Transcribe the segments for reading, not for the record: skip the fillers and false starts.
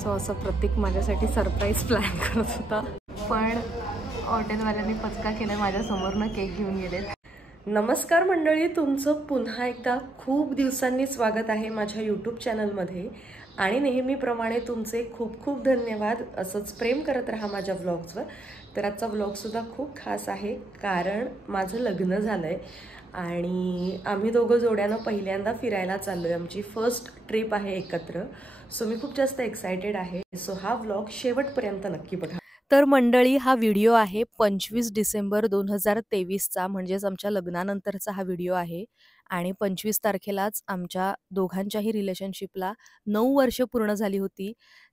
So असं प्रत्येक माझ्यासाठी सरप्राईज प्लॅन करत होता, पण हॉटेलवाल्यांनी पचका केला, माझ्या समोरनं केक घेऊन गेले. नमस्कार मंडळी, तुमचं पुन्हा एकदा खूप दिवसांनी स्वागत आहे माझ्या यूट्यूब चॅनलमध्ये. आणि नेहमीप्रमाणे तुमचे खूप खूप धन्यवाद. असंच प्रेम करत राहा माझ्या व्लॉग्सवर. तर आजचा व्लॉगसुद्धा खूप खास आहे, कारण माझं लग्न झालं आहे आणि आम्ही दोघं जोड्यानं पहिल्यांदा फिरायला चाललो आहे. आमची फर्स्ट ट्रिप आहे एकत्र. सो मी खूप जास्त एक्सायटेड आहे. सो हा व्लॉग शेवटपर्यंत नक्की बघा. तर मंडळी, हा व्हिडिओ आहे 25 डिसेंबर 2023चा, म्हणजेच आमच्या लग्नानंतरचा हा व्हिडिओ आहे. आणि 25 तारखेलाच आमच्या दोघांच्याही रिलेशनशिपला 9 वर्ष पूर्ण झाली होती.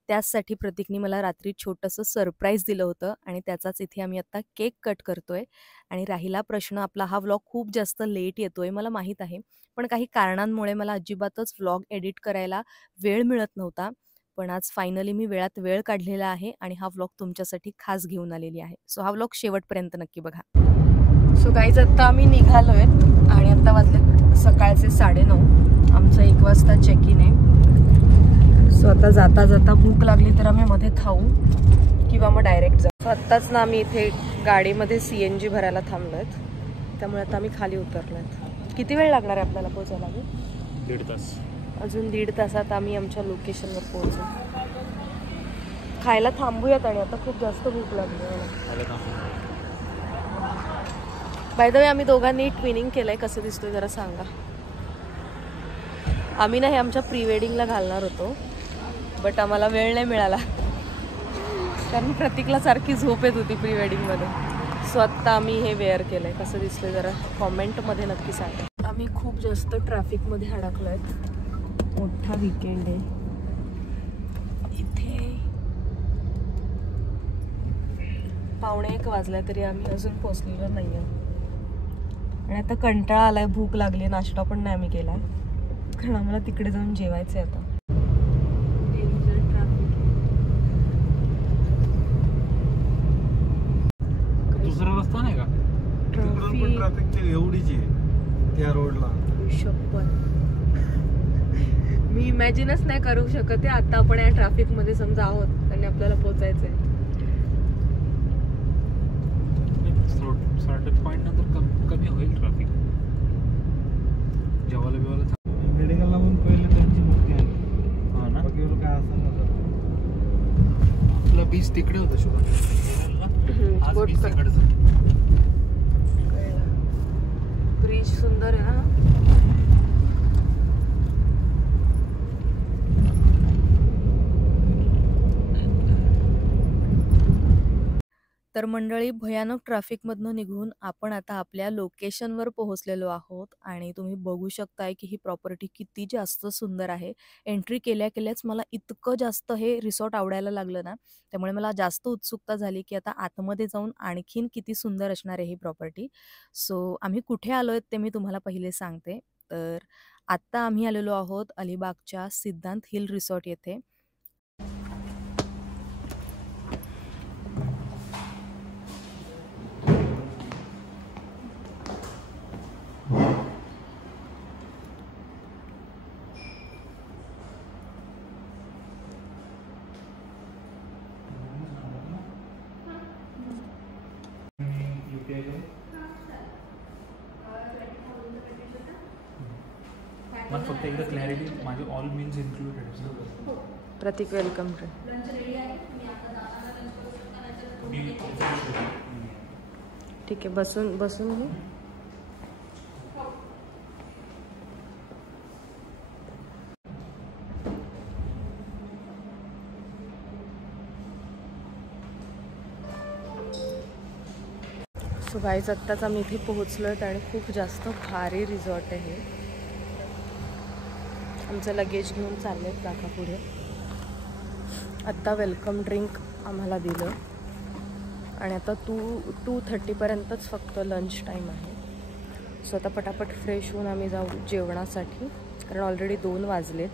त्याचसाठी प्रतीकने मला रात्री छोटंसं सरप्राईज दिलं होतं आणि त्याचाच इथे आम्ही आत्ता केक कट करतोय. आणि राहिला प्रश्न, आपला हा व्लॉग खूप जास्त लेट येतोय मला माहीत आहे, पण काही कारणांमुळे मला अजिबातच व्लॉग एडिट करायला वेळ मिळत नव्हता. पण आज फायनली मी वेळात वेळ काढलेला आहे आणि हा व्लॉग तुमच्यासाठी खास घेऊन आलेली आहे. सो हा व्लॉग शेवटपर्यंत नक्की बघा. सो गाईज, आत्ता आम्ही निघालोय आणि आत्ता वाजले सकाळचे 9:30. आमचं 1 वाजता चेक इन आहे. सो आता जाता जाता भूक लागली तर आम्ही मध्ये खाऊ किंवा मग डायरेक्ट जाऊ. सो आत्ताच ना आम्ही इथे गाडीमध्ये CNG भरायला थांबलोयत, त्यामुळे आता आम्ही खाली उतरलोयत. किती वेळ लागणार आहे आपल्याला पोहोचायला? 1.5 तास. अजून 1.5 तासात आम्ही आमच्या लोकेशनवर पोहोचू. खायला थांबूयात आणि आता खूप जास्त भूक लागली मला. बाय द वे, आम्ही दोघांनी ट्विनिंग केलंय. कसं दिसतोय जरा सांगा. आम्ही ना हे आमच्या प्री वेडिंगला घालणार होतो, बट आम्हाला वेळ नाही मिळाला, कारण प्रतीकला सारखी झोप येत होती प्री वेडिंगमध्ये. सो आत्ता आम्ही हे वेअर केलंय. कसं दिसतोय जरा कॉमेंटमध्ये नक्की सांगा. आम्ही खूप जास्त ट्रॅफिकमध्ये अडकलोय. मोठा वीकेंड आहे इथे. 1:15 वाजला तरी आम्ही अजून पोचलेलो नाही आहे. आणि आता कंटाळा आलाय, भूक लागली, नाश्ता पण नाही आम्ही केला, कारण आम्हाला तिकडे जाऊन जेवायचंय आता. दुसरा रस्ता नाही का? ट्रॅफिक एवढीच आहे त्या रोडला. मी इमॅजिनच नाही करू शकत आहे आता आपण या ट्रॅफिक मध्ये समजा आहोत आणि आपल्याला पोहोचायचंय. सर्टन पॉइंट नंतर कमी होईल ट्रॅफिक. जेवायला बिवायला मेडिकलला पण पहिले त्यांची मुक्ती आहे. हा ना, बाकी काय असं ना. आपला बीच तिकडे होता शुगर. आज बीच तिकडचं. ब्रिज सुंदर आहे ना. तर मंडळी, भयानक ट्रॅफिकमधनं निघून आपण आता आपल्या लोकेशनवर पोहोचलेलो आहोत. आणि तुम्ही बघू शकताय की ही प्रॉपर्टी किती जास्त सुंदर आहे. एंट्री केल्या केल्याच मला इतकं जास्त हे रिसॉर्ट आवडायला लागलं ना, त्यामुळे मला जास्त उत्सुकता झाली की आता आतमध्ये जाऊन आणखीन किती सुंदर असणार आहे ही प्रॉपर्टी. सो आम्ही कुठे आलो आहेत ते मी तुम्हाला पहिले सांगते. तर आत्ता आम्ही आलेलो आहोत अलिबागच्या सिद्धांत हिल रिसॉर्ट येथे. मला फक्त एकदा क्लॅरिटी, माझे ऑल मीन्स इन्क्लुडेड. प्रतीक, वेलकम ड्रिंक. ठीक आहे, बसून घे. सो गाईज, आत्ताच आम्ही इथे पोहोचलो आहेत आणि खूप जास्त भारी रिसॉर्ट आहे. आमचं लगेज घेऊन चाललं आहे काका पुढे. आत्ता वेलकम ड्रिंक आम्हाला दिलं आणि आता 2:30पर्यंतच फक्त लंच टाईम आहे. सो आता पटापट फ्रेश होऊन आम्ही जाऊ जेवणासाठी, कारण ऑलरेडी 2 वाजलेत.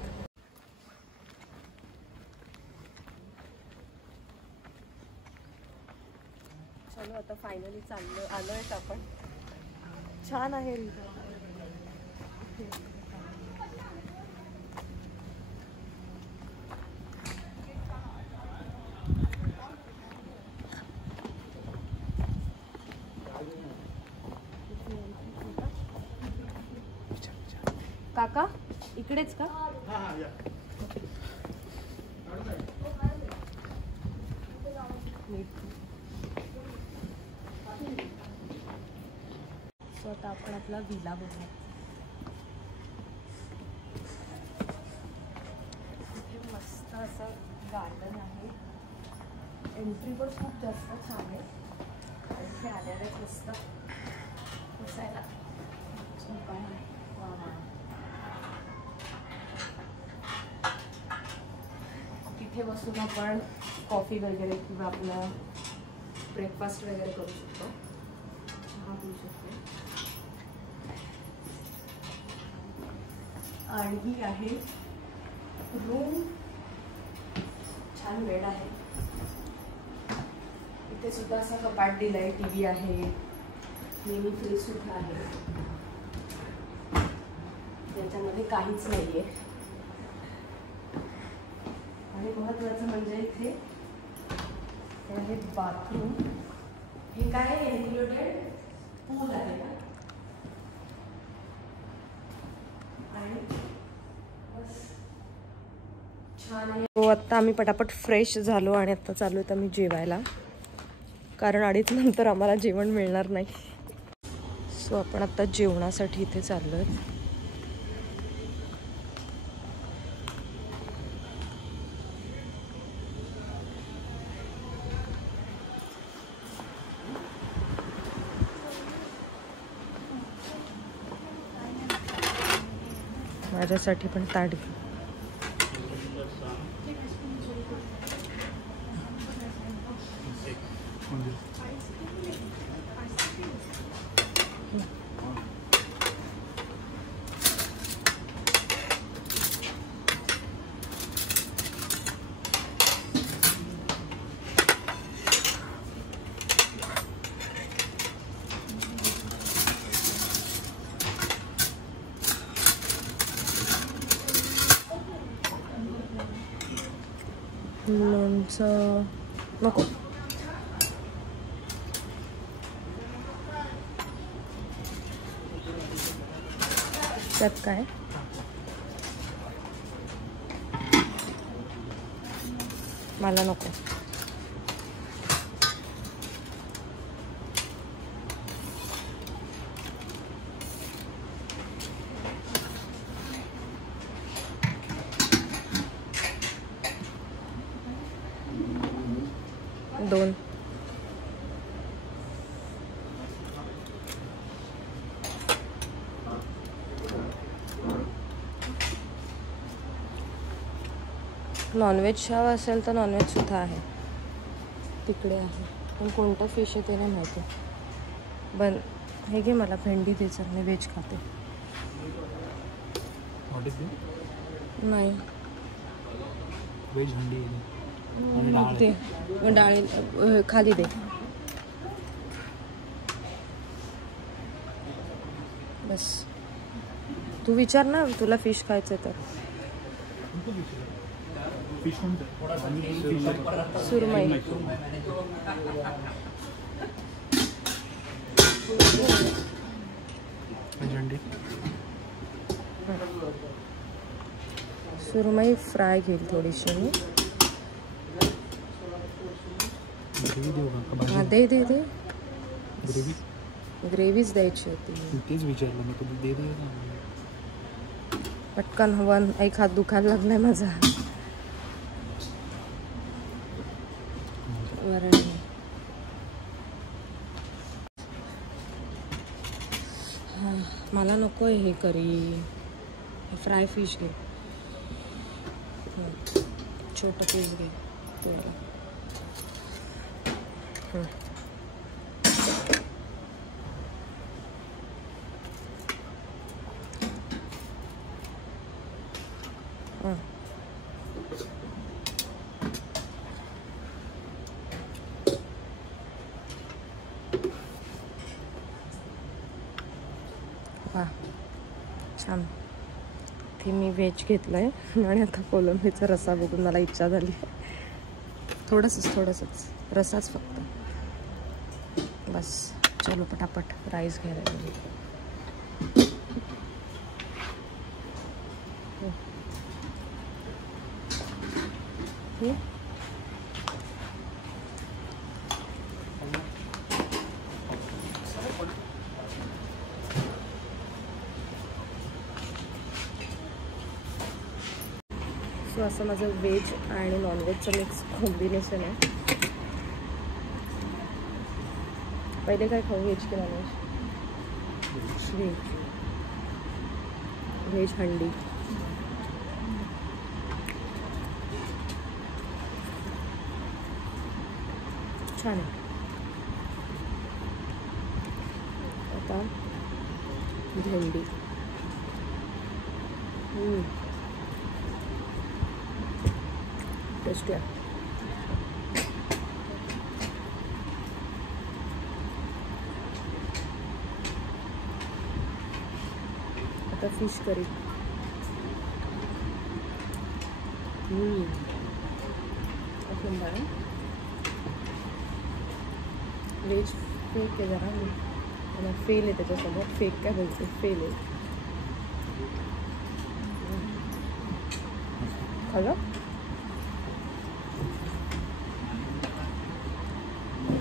चलो आता फायनली आलोय आपण. छान आहे रिसॉर्ट. काका इकडेच का? सो आता आपण आपला विला बघू. इथे मस्त असं गार्डन आहे. एंट्री पण खूप जास्त छान आहे. इथे आल्यालाच मस्त बसायला झोपाय आहे. तिथे बसून आपण कॉफी वगैरे किंवा आपलं ब्रेकफास्ट वगैरे करू शकतो. चहा पिऊ शकतो. आणि ही आहे रूम. छान बेड आहे. इथे सुद्धा असं कपाट दिलंय. टीव्ही आहे. मिनी फ्रीज सुद्धा आहे. त्याच्यामध्ये काहीच नाहीये. आणि महत्वाचं म्हणजे इथे हे बाथरूम. हे काय इन्क्लुडेड पूल आहे ना. आणि बस छान आहे. हो आत्ता आम्ही पटापट फ्रेश झालो आणि आत्ता चालू आहे आम्ही जेवायला, कारण 2:30 नंतर आम्हाला जेवण मिळणार नाही. सो आपण आत्ता जेवणासाठी इथे चाललो आहे. माझ्यासाठी पण ताट घे. लोणचं नको. त्यात काय मला नको. दोन. नॉनव्हेज हवं असेल तर नॉनव्हेज सुद्धा आहे. तिकडे आहे पण कोणतं फिश आहे ते नाही माहिती. पण हे घे, मला भेंडी दे. सर मी व्हेज खाते. नाही व्हेज हंडी ते डाळी खाली दे. बस तू विचार ना, तुला फिश खायचं तर. सुरमई. सुरमई फ्राय घेईल थोडीशी मी. हाँ दे दे दे. ग्रेव्हीच द्यायची होती. तेच विचारलं मी, कधी दे दे. पटकन हवन. एक हात दुखायला लागलाय माझा. वरण हां मला नको आहे हे करी. फ्राय फिश घे. छोटं पीस घे. वा छान. ते मी व्हेज घेतलं आहे आणि आता कोलंबीचा रस्सा बघून मला इच्छा झाली. थोडंसंच रस्साच फक्त. बस चलो पटापट राईस घ्यायला. आहे. सो असं माझं व्हेज आणि नॉनव्हेजचं मिक्स कॉम्बिनेशन आहे. पहिले काय खाऊ, व्हेज की नॉनव्हेज? व्हेज. व्हेज हंडी. छान आहे. आता भेंडी. टेस्टी आहे. आता फिश करी. व्हेज फेक आहे जरा, मला फेल आहे त्याच्यासमोर. फेक काय बोलते, फेल आहे. खाल्लं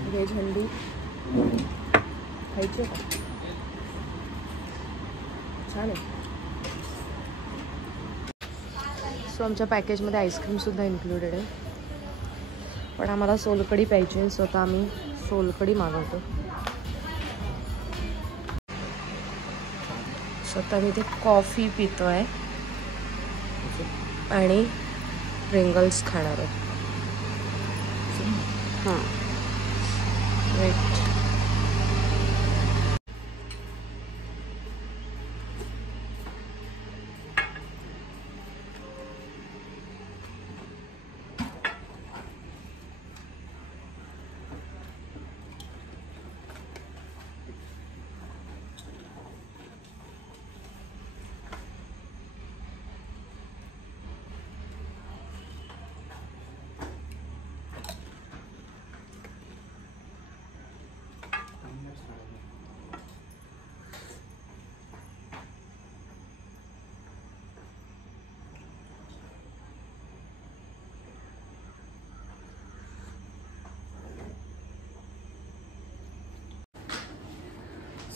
व्हेज हंडी खायची का? छान आहे. सो आमच्या पॅकेजमध्ये आईस्क्रीमसुद्धा इन्क्लुडेड आहे, पण आम्हाला सोलकढी पाहिजे आहे, स्वतः आम्ही सोलकढी मागवतो. स्वतः मी इथे कॉफी पितो आहे आणि प्रिंगल्स खाणार आहोत. हां राईट.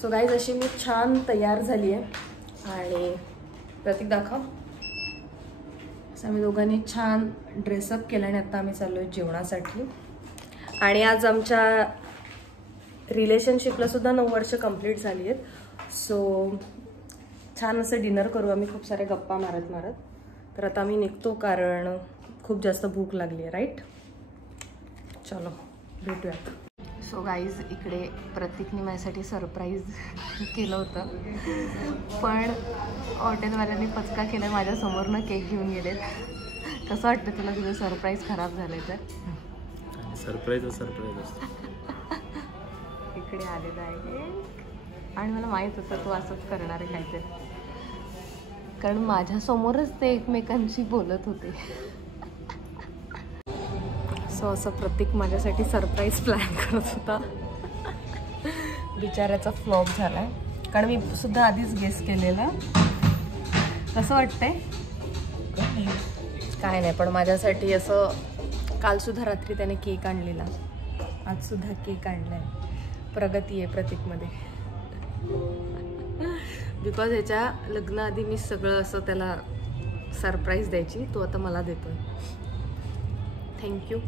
सो गाईज अशी मी छान तयार झाली आहे आणि प्रतीक दाखव. असं आम्ही दोघांनी छान ड्रेसअप केला आणि आता आम्ही चाललो आहे जेवणासाठी. आणि आज आमच्या रिलेशनशिपला सुद्धा 9 वर्ष कंप्लीट झाली आहेत. सो छान असं डिनर करू आम्ही, खूप सारे गप्पा मारत मारत. तर आता आम्ही निघतो कारण खूप जास्त भूक लागली आहे. राईट, चलो भेटूयात. सो गाईज इकडे प्रतीकने माझ्यासाठी सरप्राईज केलं होतं, पण हॉटेलवाल्यांनी पचका केला. माझ्यासमोरनं केक घेऊन गेलेत. कसं वाटतं तुला तुझं सरप्राईज खराब झालंय तर? सरप्राईज असतं. इकडे आलेलं आहे आणि मला माहीत होतं तू असंच करणार आहे काहीतरी, कारण माझ्यासमोरच ते एकमेकांशी बोलत होते. सो असं प्रतीक माझ्यासाठी सरप्राईज प्लॅन करत होता. बिचाऱ्याचा फ्लॉप झाला आहे, कारण मी सुद्धा आधीच गेस केलेला. कसं वाटतंय? काय नाही, पण माझ्यासाठी असं कालसुद्धा रात्री त्याने केक आणलेला, आजसुद्धा केक आणला आहे. प्रगती आहे प्रतीकमध्ये. बिकॉज याच्या लग्नाआधी मी सगळं असं त्याला सरप्राईज द्यायची, तो आता मला देतोय. थँक्यू.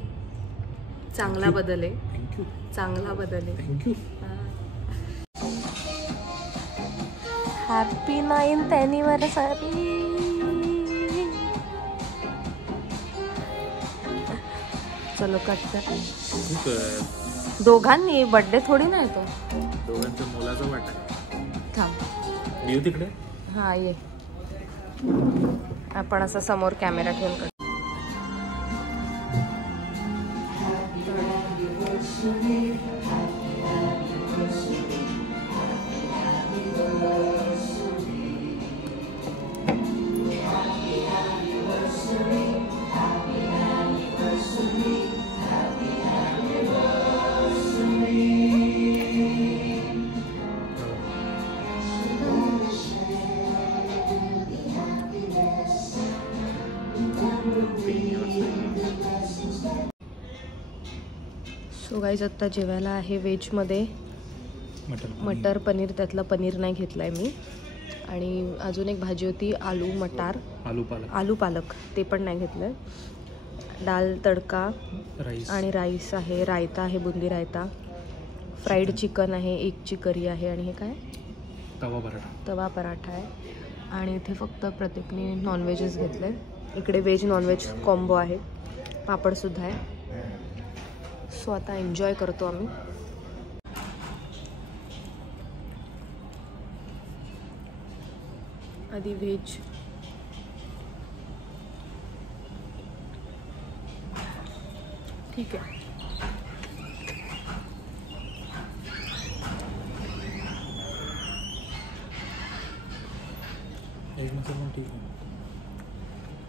चांगला बदल आहे, चांगला बदल आहे. थँक्यू. Happy 9th anniversary. चलो कट कर. दोघांनी बर्थडे थोडी ना येतो, दोघांच्या मुलाचा वाटा. थांब येऊ तिकडे. हां ये. आपण असं समोर कॅमेरा ठेवून कर. सो गाईज आत्ता जेवायला आहे व्हेजमध्ये मटर पनीर, त्यातलं पनीर नाही घेतलं आहे मी. आणि अजून एक भाजी होती आलू मटार, आलू पालक, ते पण नाही घेतलं आहे. डाल तडका आणि राईस आहे, रायता आहे, बुंदी रायता, फ्राईड चिकन आहे, एगची करी आहे, आणि हे काय तवा पराठा आहे. आणि इथे फक्त प्रत्येकने नॉनव्हेजच घेतलं आहे. इकडे व्हेज नॉनव्हेज कॉम्बो आहे, पापडसुद्धा आहे. सो आता एन्जॉय करतो आम्ही. आधी व्हेज. ठीक आहे.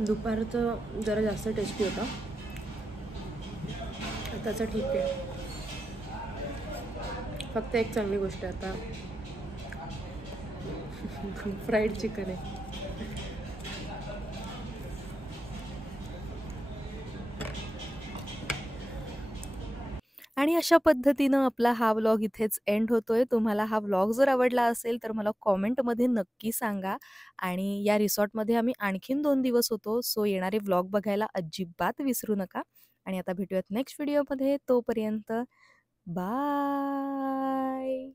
दुपारचं जरा जास्त टेस्टी होता, आताचं ठीक आहे. फक्त एक चांगली गोष्ट आहे आता फ्राईड चिकन आहे. आणि अशा पद्धतीनं आपला हा व्लॉग इथेच एंड होतोय. तुम्हाला हा व्लॉग जर आवडला असेल तर मला कॉमेंटमध्ये नक्की सांगा. आणि या रिसॉर्टमध्ये आम्ही आणखीन 2 दिवस होतो. सो येणारे व्लॉग बघायला अजिबात विसरू नका. आणि आता भेटूयात नेक्स्ट व्हिडिओमध्ये. तोपर्यंत बाय.